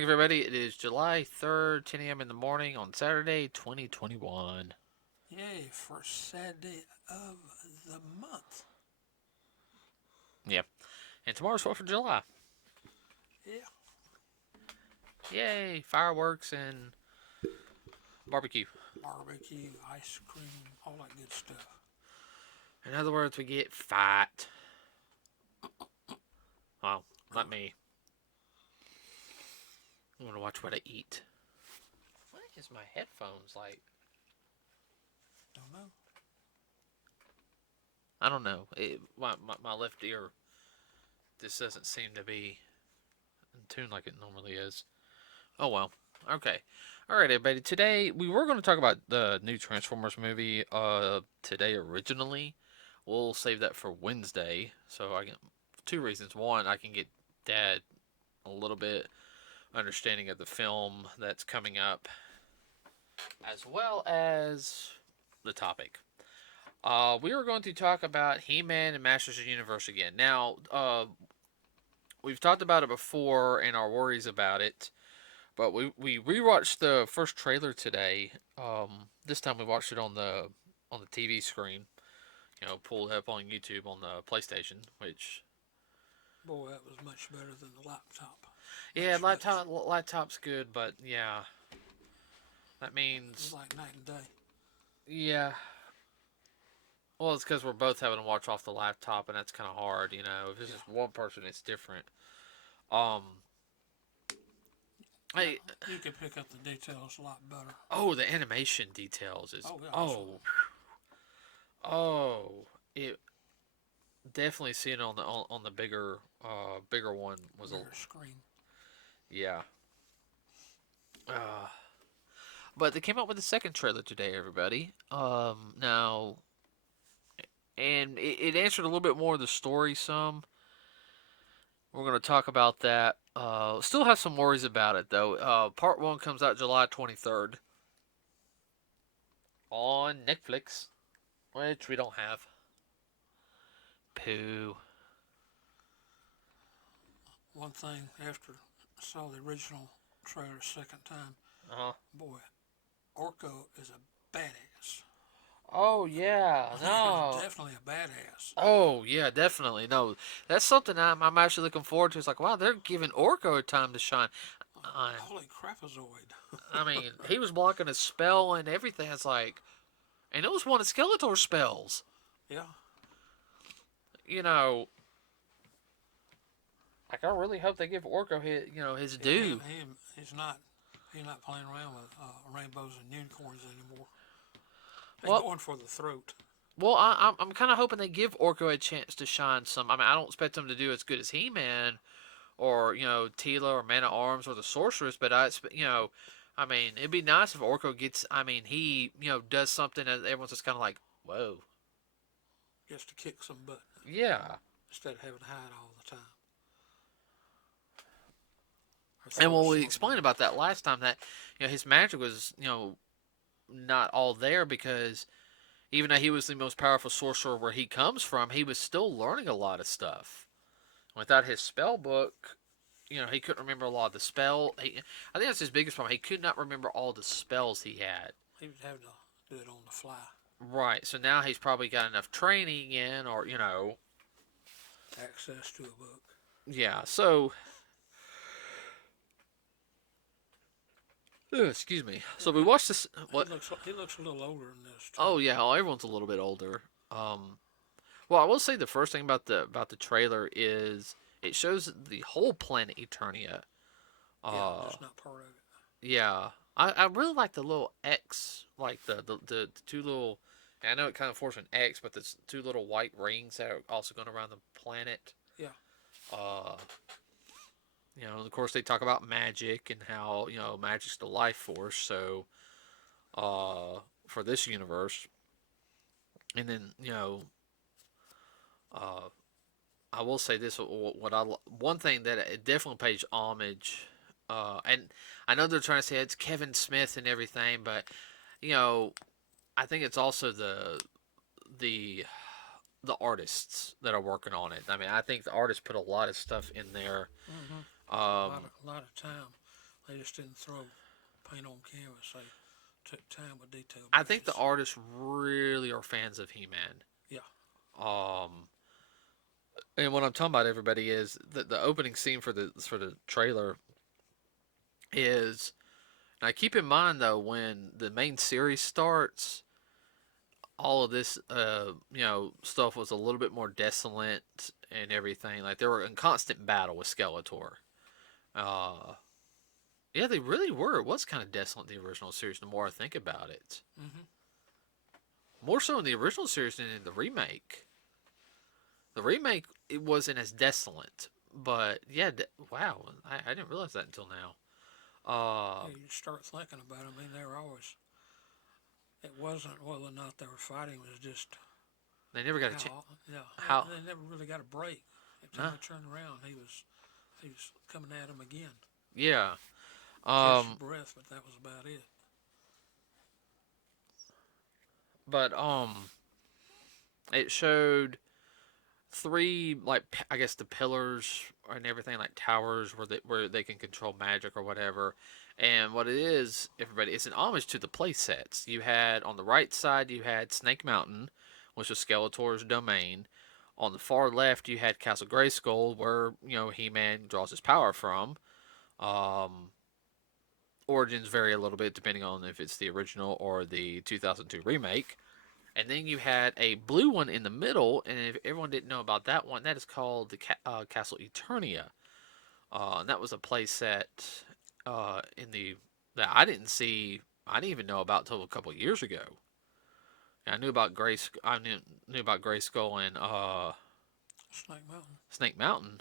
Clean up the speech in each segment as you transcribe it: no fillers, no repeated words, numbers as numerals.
morning, everybody. It is July 3rd, 10 a.m. in the morning on Saturday, 2021. Yay, first Saturday of the month. Yeah. And tomorrow's 4th of July. Yeah, Yay. Fireworks and barbecue. barbecue, ice cream, all that good stuff. In other words, we get fat. Well, not me. I want to watch what I eat. Why is my headphones like... Don't know. I don't know. My left ear, this doesn't seem to be in tune like it normally is. Oh, well. Okay. All right, everybody. Today, we were going to talk about the new Transformers movie today originally. We'll save that for Wednesday. So I can... Two reasons. One, I can get Dad a little bit understanding of the film that's coming up, as well as the topic. We were going to talk about He-Man and Masters of the Universe again. Now, we've talked about it before and our worries about it, but we rewatched the first trailer today. This time we watched it on the TV screen. Pulled up on YouTube on the PlayStation, which... Boy, that was much better than the laptop. Yeah, Much better. laptop's good, but yeah, that It was means... like night and day. Yeah. Well, it's because we're both having to watch off the laptop, and that's kind of hard. If it's Yeah, just one person, it's different. Um, yeah. hey, You could pick up the details a lot better. oh, the animation details is... Oh yeah, Oh, oh, it definitely seeing on the bigger one was a... bigger screen. Yeah. Uh, but they came out with a second trailer today, everybody. Now, and it answered a little bit more of the story. We're going to talk about that. Still have some worries about it though. Part one comes out July 23rd on Netflix, which we don't have. Pooh. One thing after I saw the original trailer second time, Uh huh. boy, Orko is a badass. Oh yeah, He is no. definitely a badass. Oh yeah, definitely. No, that's something I'm actually looking forward to. It's like, wow, they're giving Orko a time to shine. Holy crapazoid. I mean, he was blocking a spell and everything. It's like, and it was one of Skeletor's spells. Yeah, You know, like I really hope they give Orko his yeah. due. He's not playing around with rainbows and unicorns anymore. He's Well, going for the throat. I'm kind of hoping they give Orko a chance to shine some. I mean, I don't expect him to do as good as He-Man or Tila or Man at Arms or the Sorceress, but I mean, it'd be nice if Orko gets. I mean, he does something that everyone's just kind of like, whoa, Just to kick some butt yeah. instead of having to hide all the time. Or And throw when we smoke explained bombs. about that last time, that his magic was not all there because even though he was the most powerful sorcerer where he comes from, he was still learning a lot of stuff. Without his spell book, he couldn't remember a lot of the I think that's his biggest problem. He could not remember all the spells he had. He would have to do it on the fly. Right. So now he's probably got enough training in, or Access to a book. yeah. So, excuse me. So we watched this. What? He looks a little older than this too. Oh yeah. Oh, everyone's a little bit older. Well, I will say the first thing about the trailer is it shows the whole planet Eternia. Yeah, Uh, just not part of it. yeah, I really like the little X, like the two little. I know it kind of forms an X, but the two little white rings that are also going around the planet. Yeah, Uh, of course they talk about magic and how magic's the life force. So, for this universe, and then uh, I will say this: one thing that it definitely pays homage, and I know they're trying to say it's Kevin Smith and everything, but you know, I think it's also the the artists that are working on it. I mean, I think the artists put a lot of stuff in there. mm-hmm. Um, A lot of time. They just didn't throw paint on canvas. They took time with detail I think the brushes. artists really are fans of He-Man. Yeah. Um, and what I'm talking about, everybody, is that the opening scene for the trailer is. Now, keep in mind though, when the main series starts, all of this, stuff was a little bit more desolate and everything. Like they were in constant battle with Skeletor. Uh, yeah, they really were. It was kind of desolate in the original series. The more I think about it, Mm-hmm. more so in the original series than in the remake. The remake it wasn't as desolate, but yeah, wow, I didn't realize that until now. Yeah, you start thinking about it. I mean, they were always. It wasn't whether or not they were fighting. It was just they never got a chance. how. Yeah, How? they never really got a break. Every time Nah, they turned around, he was coming at him again. yeah. Catch your Um, breath, but that was about it. but it showed three like I guess the pillars and everything like towers where they can control magic or whatever. And what it is, everybody, it's an homage to the play sets. You had on the right side you had Snake Mountain, which was Skeletor's domain. On the far left you had Castle Grayskull, where He-Man draws his power from. Um, Origins vary a little bit depending on if it's the original or the 2002 remake. And then you had a blue one in the middle, and if everyone didn't know about that one, that is called the Castle Eternia. And that was a play set in the that I didn't see. I didn't even know about until a couple of years ago. I knew about Grace. I knew about Grayskull and Snake Mountain. Snake Mountain,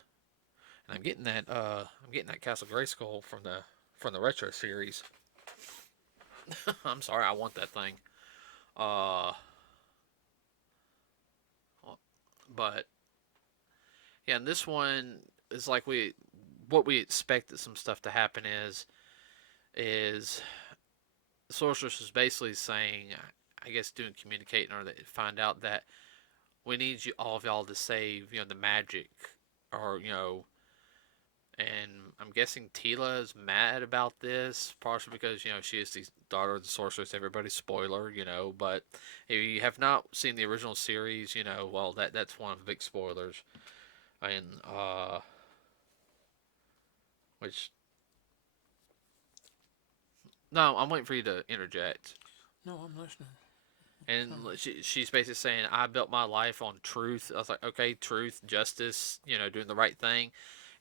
and I'm getting that. I'm getting that Castle Grayskull from the retro series. I'm sorry, I want that thing. Uh, but yeah, and this one is like what we expected some stuff to happen is Sorceress is basically saying, I guess doing communicating or they find out that we need you all of y'all to save the magic or and I'm guessing Tila is mad about this, partially because she is the daughter of the sorceress. Everybody's spoiler, but if you have not seen the original series, well that's one of the big spoilers, and which no, I'm waiting for you to interject. No, I'm listening. And Tell me. she's basically saying, I built my life on truth. I was like, okay, truth, justice, doing the right thing.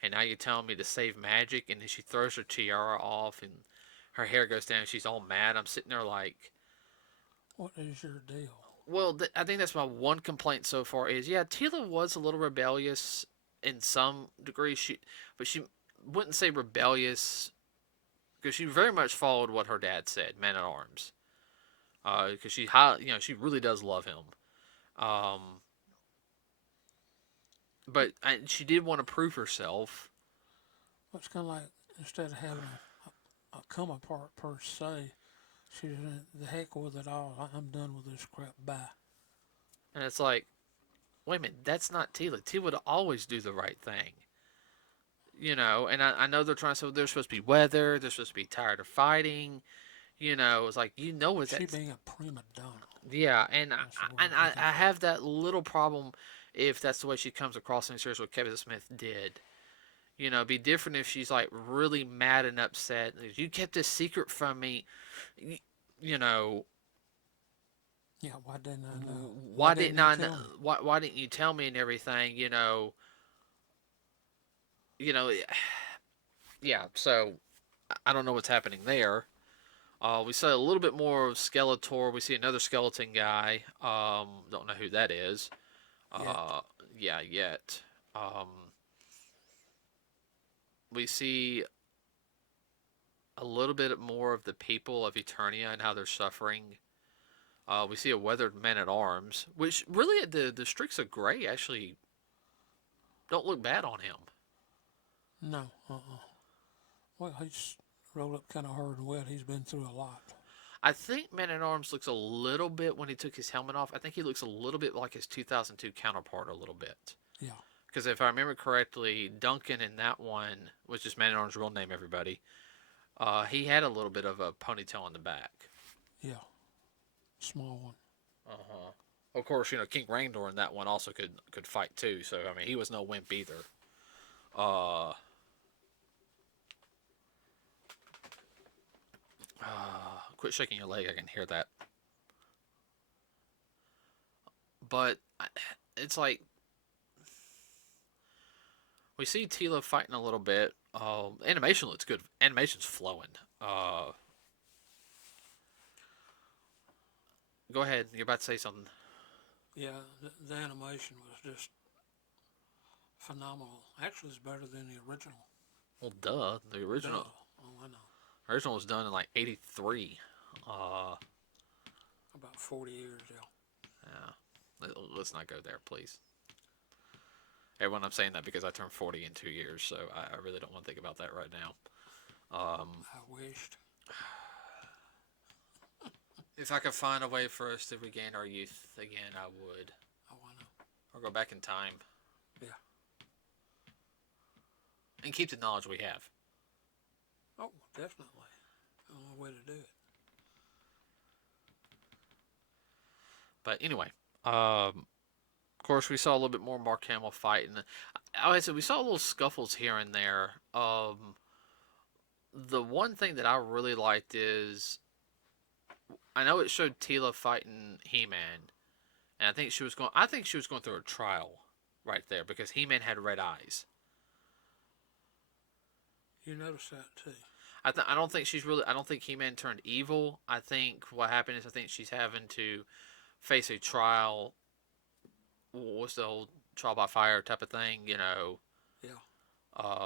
And now you're telling me to save magic. And then she throws her tiara off and her hair goes down. And she's all mad. I'm sitting there like, What is your deal? well, I think that's my one complaint so far is, yeah, Tila was a little rebellious in some degree. But she wouldn't say rebellious because she very much followed what her dad said, man at arms. Because she really does love him. Um, but she did want to prove herself. Well, it's kind of like instead of having a come apart per se, she just went, the heck with it all. I'm done with this crap. Bye. And it's like, wait a minute, that's not Tila. Tila would always do the right thing. And I know they're trying to say they're supposed to be weathered, they're supposed to be tired of fighting. It's like, it's She that. being a prima donna. Yeah, and That's the I, word and I'm I, looking I for. have that little problem if that's the way she comes across in the series what Kevin Smith did. It'd be different if she's like really mad and upset. You kept this secret from me. You, you know, Yeah, why didn't I know? Why why didn't didn't you I? tell me? Why didn't you tell me and everything? You know. Yeah. So I don't know what's happening there. We saw a little bit more of Skeletor. We see another skeleton guy. Don't know who that is. Yet. Uh, yeah, yet. We see a little bit more of the people of Eternia and how they're suffering. We see a weathered man at arms, which really the streaks of gray actually don't look bad on him. No. Well, he's rolled up kind of hard and wet. He's been through a lot. I think Man at Arms looks a little bit when he took his helmet off. I think he looks a little bit like his 2002 counterpart, a little bit. Yeah. Because if I remember correctly, Duncan in that one was just Man at Arms' real name, everybody. He had a little bit of a ponytail on the back. Yeah, small one. Uh-huh. Of course, King Rangdor in that one also could fight too. So I mean, he was no wimp either. Uh, Quit shaking your leg. I can hear that. But it's like we see Tila fighting a little bit. Animation looks good. Animation's flowing. Go ahead. You're about to say something. Yeah, the animation was just phenomenal. Actually, it's better than the original. Well, duh. The original Duh. Oh, I know. original was done in like '83. About 40 years, yeah. Yeah. Let's not go there, please. Everyone, I'm saying that because I turned 40 in 2 years, so I really don't want to think about that right now. I wished. If I could find a way for us to regain our youth again, I would. Oh, I know. Or go back in time. Yeah. And keep the knowledge we have. Oh, definitely. Only way to do it. But anyway, of course, we saw a little bit more Mark Hamill fighting. Like I said, we saw little scuffles here and there. The one thing that I really liked is I know it showed Tila fighting He-Man, and I think she was going. I think she was going through a trial right there because He-Man had red eyes. You noticed that too. I don't think she's really. I don't think He-Man turned evil. I think what happened is I think she's having to face a trial. What's the whole trial by fire type of thing? Yeah.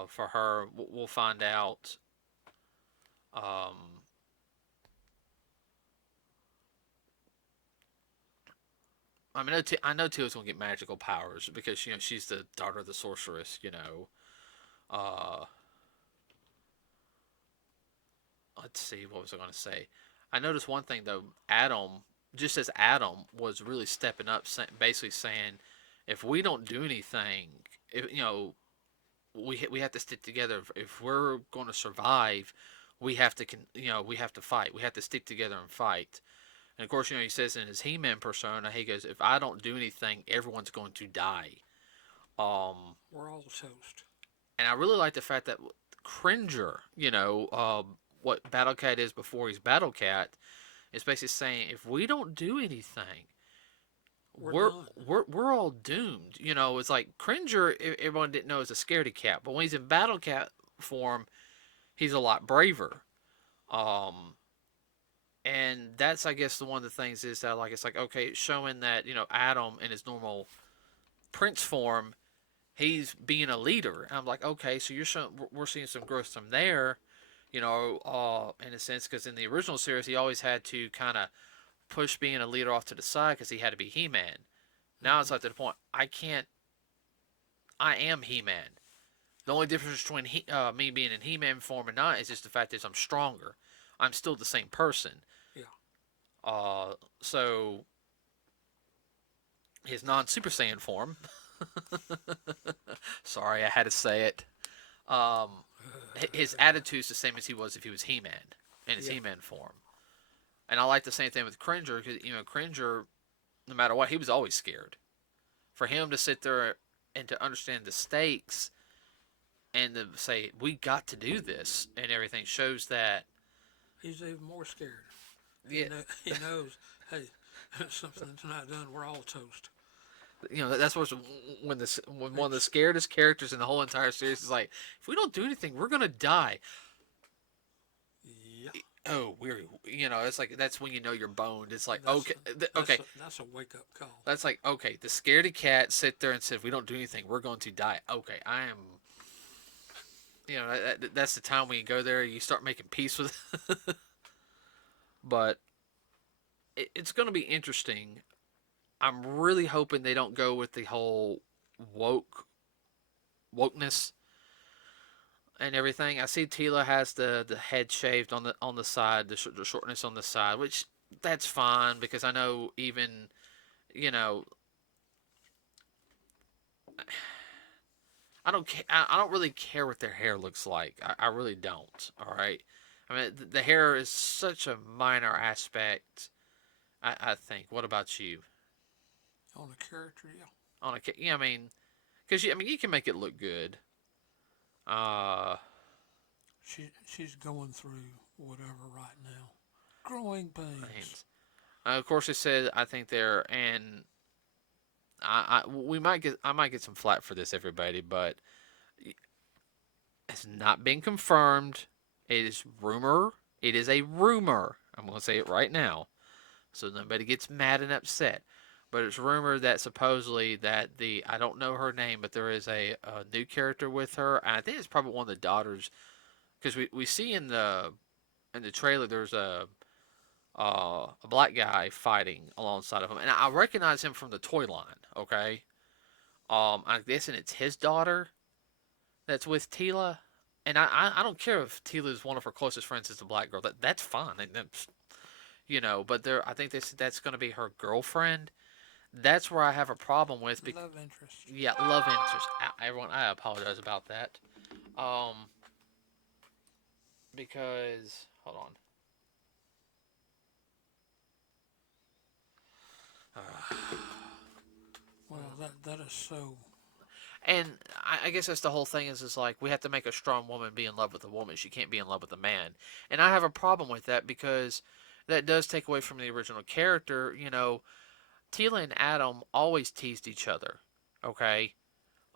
For her, we'll find out. Um, I mean, I know Teal's gonna get magical powers because she's the daughter of the sorceress. Uh, let's see, what was I gonna say? I noticed one thing though. Adam, just as Adam was really stepping up, basically saying, if we don't do anything, if, we have to stick together. If we're going to survive, we have to we have to fight. We have to stick together and fight. And of course, he says in his He-Man persona, he goes, "If I don't do anything, everyone's going to die." We're all toast. And I really like the fact that Cringer, what Battle Cat is before he's Battle Cat, is basically saying, if we don't do anything, we're done. we're all doomed. It's like Cringer. Everyone didn't know is a scaredy cat, but when he's in Battle Cat form, he's a lot braver. Um, and that's I guess one of the things is that like it's like okay, it's showing that Adam in his normal Prince form, he's being a leader. And I'm like okay, so we're seeing some growth from there, in a sense because in the original series he always had to kind of push being a leader off to the side because he had to be He-Man. Now it's like to the point I can't. I am He-Man. The only difference between me being in He-Man form and not is just the fact is I'm stronger. I'm still the same person. Yeah. So his non-Super Saiyan form. Sorry, I had to say it. His attitude's the same as he was if he was He-Man in his He-Man form. And I like the same thing with Cringer because Cringer, no matter what, he was always scared. For him to sit there and to understand the stakes and to say we got to do this and everything shows that he's even more scared. Yeah, he knows. Hey, something's not done. We're all toast. That's when one of the scaredest characters in the whole entire series is like, if we don't do anything, we're gonna die. Yeah. Oh, we're it's like that's when you're boned. It's like That's okay, okay. That's a wake up call. That's like okay. The scaredy cat sit there and said, if we don't do anything, we're going to die. Okay, I am. That's the time when you go there. You start making peace with. But it's going to be interesting. I'm really hoping they don't go with the whole wokeness and everything. I see Tila has the head shaved on the side, the shortness on the side, which that's fine because I know even I don't really care what their hair looks like. I really don't. All right. I mean, the hair is such a minor aspect. I think. What about you? On a character, yeah. Yeah, I mean, because you can make it look good. Uh, She's going through whatever right now. Growing pains. and, of course, it said I think there, and I might get some flack for this, everybody, but it's not been confirmed. It is rumor. It is a rumor. I'm going to say it right now, so nobody gets mad and upset. But it's rumored that supposedly that I don't know her name, but there is a new character with her, and I think it's probably one of the daughters, because we see in the trailer there's a black guy fighting alongside of him, and I recognize him from the toy line. Okay, I'm guessing it's his daughter that's with Tila, and I don't care if Tila is one of her closest friends is the black girl. That's fine. But there I think that's going to be her girlfriend. That's where I have a problem with. Love interest. Yeah, love interest. Everyone, I apologize about that. Um, because hold on. Well, that is so. And I guess that's the whole thing is like we have to make a strong woman be in love with a woman. She can't be in love with a man. And I have a problem with that because that does take away from the original character. Tila and Adam always teased each other. Okay.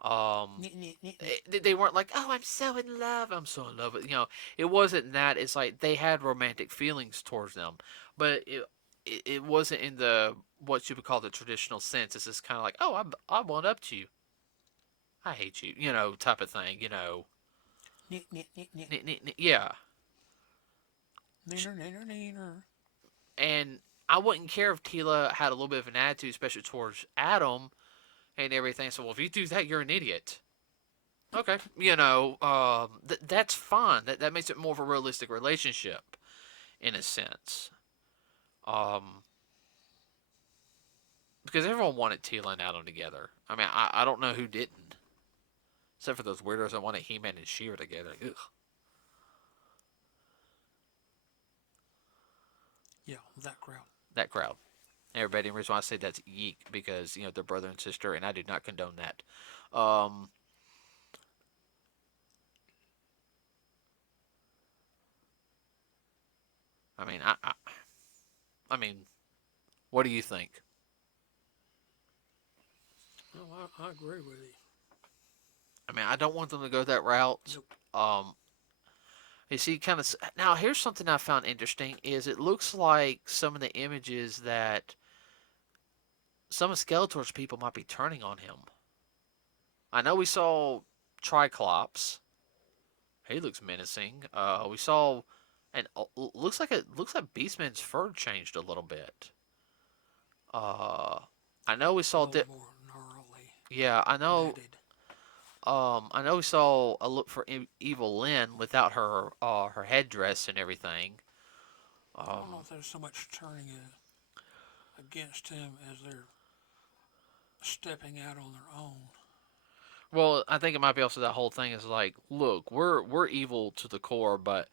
They weren't like, oh, I'm so in love. I'm so in love with It wasn't that. It's like they had romantic feelings towards them, but it wasn't in the what you would call the traditional sense. It's just kind of like, oh, I want up to you. I hate you, type of thing, Yeah. Neener, neener, neener. And I wouldn't care if Tila had a little bit of an attitude, especially towards Adam and everything. So, well, if you do that, you're an idiot. Okay, that's fine. That makes it more of a realistic relationship, in a sense. Um, because everyone wanted Tila and Adam together. I mean, I don't know who didn't. Except for those weirdos that wanted Heman and Sheer together. Ugh. Yeah, that crowd. That crowd. Everybody, and the reason why I say that's yeek because they're brother and sister, and I do not condone that. I mean, I mean, what do you think? No, I agree with you. I mean, I don't want them to go that route. Nope. You see, kind of now. Here's something I found interesting: is it looks like some of the images that some of Skeletor's people might be turning on him. I know we saw Triclops. He looks menacing. We saw, and looks like Beastman's fur changed a little bit. I know we saw. More gnarly. Yeah, I know. Matted. I know we saw a look for Evil Lynn without her headdress and everything. I don't know if there's so much turning against him as they're stepping out on their own. Well, I think it might be also that whole thing is like, look, we're evil to the core, but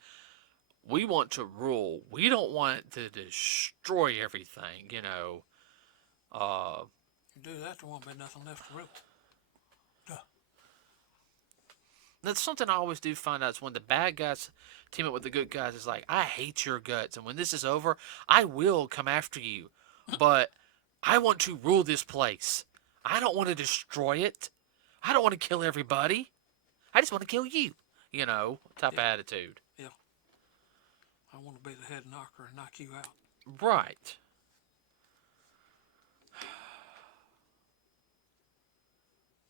we want to rule. We don't want to destroy everything. You do that, there won't be nothing left to rule. Duh. That's something I always do find out is when the bad guys team up with the good guys. It's like, I hate your guts, and when this is over, I will come after you, but I want to rule this place. I don't want to destroy it. I don't want to kill everybody. I just want to kill you. Type of attitude. Yeah. I want to be the head knocker and knock you out. Right.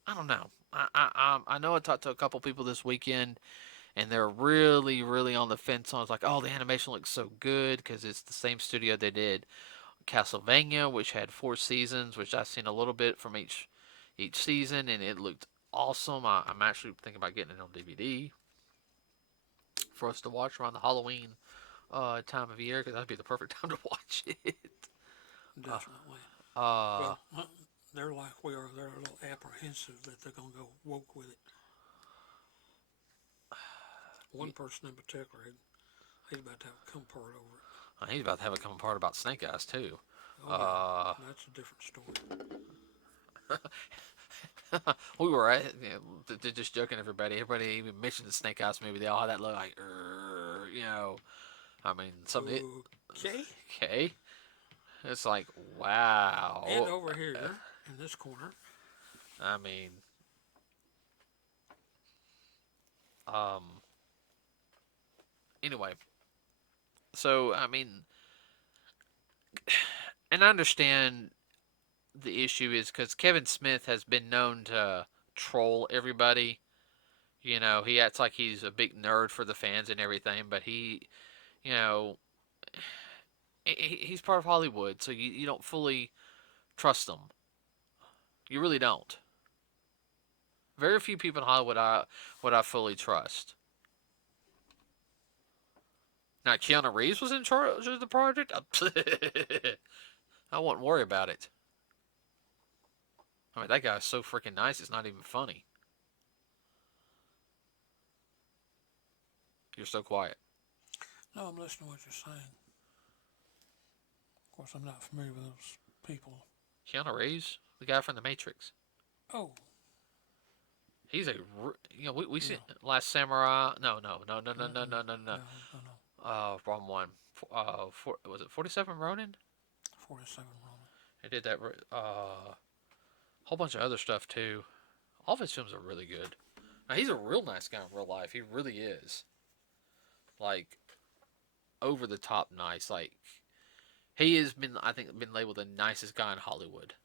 I don't know. I know I talked to a couple people this weekend, and they're really, really on the fence on. It's like, oh, the animation looks so good because it's the same studio they did Castlevania, which had 4 seasons, which I've seen a little bit from each season, and it looked awesome. I'm actually thinking about getting it on DVD for us to watch around the Halloween time of year because that'd be the perfect time to watch it. Definitely. Uh, well, they're like we are. They're a little apprehensive that they're going to go woke with it. One person in particular, He's about to have a come apart over it. He's about to have it come apart about Snake Eyes too. Oh yeah, that's a different story. We were just joking, everybody. Everybody even mentioned the Snake Eyes movie. They all had that look like, you know. I mean, something. Okay. Okay. It's like, wow. And over here in this corner. I mean, um. Anyway, so I mean, and I understand the issue is because Kevin Smith has been known to troll everybody. You know, he acts like he's a big nerd for the fans and everything, but you know, he's part of Hollywood, so you don't fully trust him. You really don't. Very few people in Hollywood would I fully trust. Now, Keanu Reeves was in charge of the project. I wouldn't worry about it. I mean, that guy's so freaking nice, it's not even funny. You're so quiet. No, I'm listening to what you're saying. Of course, I'm not familiar with those people. Keanu Reeves, the guy from The Matrix. Oh. He's a, we see Last Samurai. No. Wrong one. Was it 47 Ronin? 47 Roman. He did that. Whole bunch of other stuff too. All of his films are really good. Now, he's a real nice guy in real life. He really is. Like, over the top nice. Like, he has been, I think, been labeled the nicest guy in Hollywood,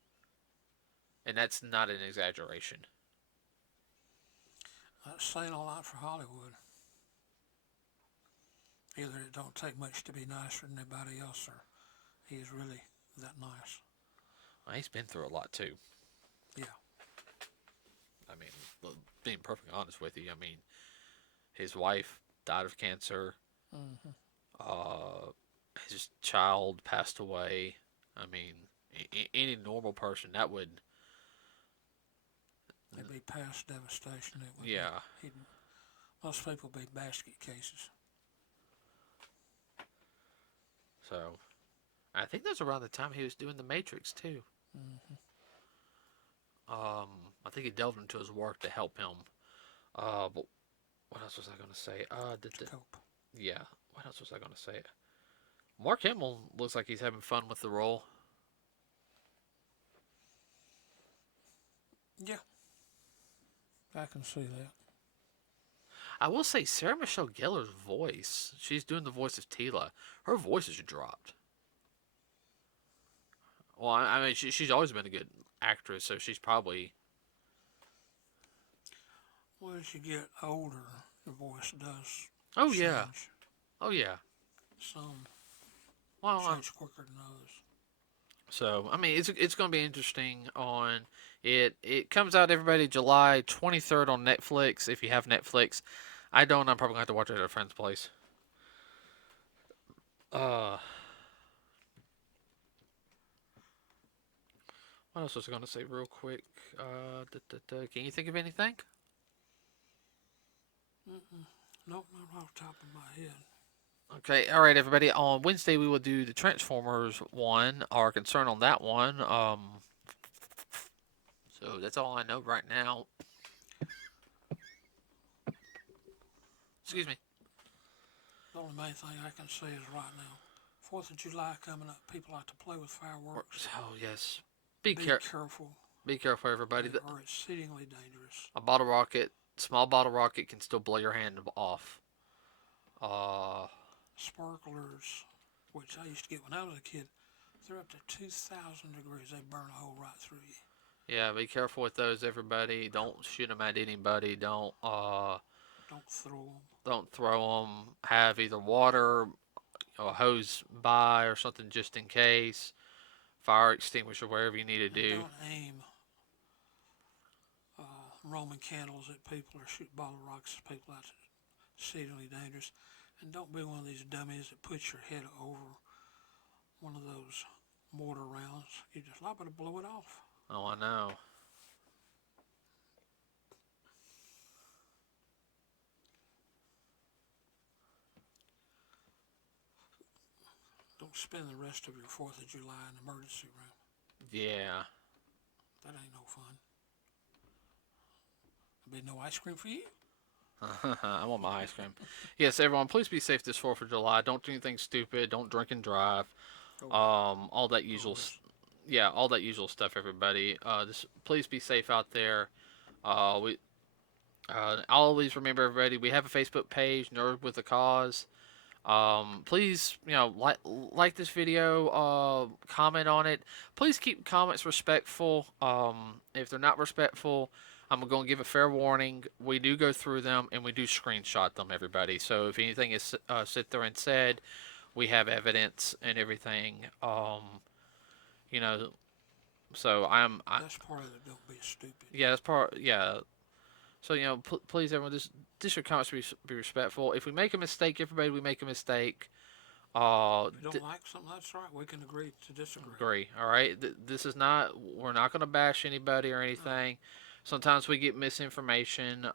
and that's not an exaggeration. That's saying a lot for Hollywood. Either it don't take much to be nicer than anybody else, or he is really that nice. Well, he's been through a lot too. Yeah. I mean, being perfectly honest with you, I mean, his wife died of cancer. Mm-hmm. His child passed away. I mean, any normal person that would. It'd be past devastation. It would. Yeah. Most people be basket cases. So, I think that's around the time he was doing The Matrix too. Mm-hmm. I think he delved into his work to help him. But what else was I going to say? Cope. Yeah. What else was I going to say? Mark Hamill looks like he's having fun with the role. Yeah. I can see that. I will say Sarah Michelle Gellar's voice. She's doing the voice of Tila. Her voice has dropped. Well, I mean, she's always been a good actress, so she's probably. Well, as you get older, your voice does. Oh change. yeah. Oh yeah. Some Well, change quicker than others. So I mean, it's going to be interesting. On it comes out, everybody, July 23rd on Netflix. If you have Netflix, I don't. I'm probably going to have to watch it at a friend's place. What else was I going to say real quick? Can you think of anything? Nope, not off the top of my head. Okay, all right, everybody. On Wednesday, we will do the Transformers one. Our concern on that one. So that's all I know right now. Excuse me. The only main thing I can say is right now, 4th of July coming up, people like to play with fireworks. Oh yes. Be careful. Be careful, everybody. They are exceedingly dangerous. A bottle rocket, small bottle rocket, can still blow your hand off. Sparklers, which I used to get when I was a kid, they're up to 2,000 degrees. They burn a hole right through you. Yeah, be careful with those, everybody. Don't shoot them at anybody. Don't throw them. Don't throw them. Have either water, a hose by, or something just in case. Fire extinguisher, wherever you need to do. Don't aim Roman candles at people or shoot bottle rockets at people. That's exceedingly dangerous. And don't be one of these dummies that puts your head over one of those mortar rounds. You're just liable to blow it off. Oh, I know. spend the rest of your 4th of July in the emergency room. Yeah. That ain't no fun. There'll be no ice cream for you. I want my ice cream. Yes, everyone, please be safe this 4th of July. Don't do anything stupid. Don't drink and drive. All that usual, yeah, all that usual stuff. Everybody, just please be safe out there. We always remember, everybody, we have a Facebook page, Nerd with a Cause. Please, like this video, comment on it. Please keep comments respectful. If they're not respectful, I'm going to give a fair warning. We do go through them and we do screenshot them, everybody. So if anything is sit there and said, we have evidence and everything. You know, so That's part of it. Don't be stupid. Yeah, that's part. Yeah. So please, everyone, just your comments be respectful. If we make a mistake, everybody, we make a mistake. If you don't like something, that's right. We can agree to disagree. Agree. All right. This is not. We're not going to bash anybody or anything. No. Sometimes we get misinformation.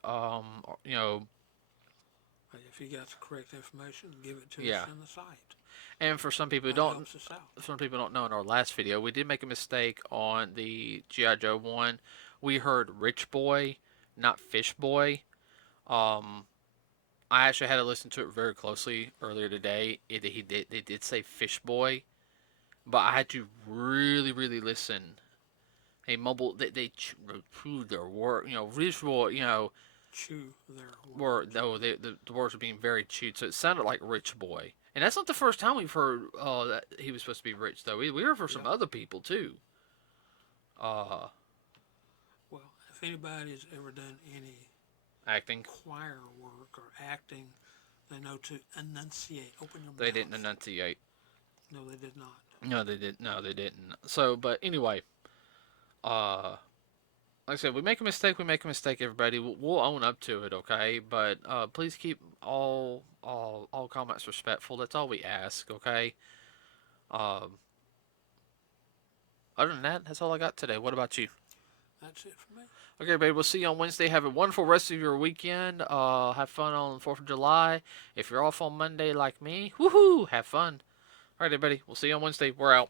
If you got the correct information, give it to us in the site. And for some people who don't, know, in our last video, we did make a mistake on the G.I. Joe one. We heard Rich Boy, not Fish Boy. I actually had to listen to it very closely earlier today. They did say Fish Boy, but I had to really, really listen. They mumbled. They chewed their word. Rich Boy. Chew their words. The words were being very chewed, so it sounded like Rich Boy. And that's not the first time we've heard that he was supposed to be rich, though. We heard from some other people too. Well, if anybody's ever done any acting, choir work or acting, they know to enunciate. Open your mouth. They didn't enunciate. No, they did not. No, they didn't. No, they didn't. So, but anyway, like I said, we make a mistake, everybody. We'll own up to it, okay? But please keep all comments respectful. That's all we ask, okay? Other than that, that's all I got today. What about you? That's it for me. Okay, everybody, we'll see you on Wednesday. Have a wonderful rest of your weekend. Have fun on the 4th of July. If you're off on Monday like me, woohoo, have fun. All right, everybody, we'll see you on Wednesday. We're out.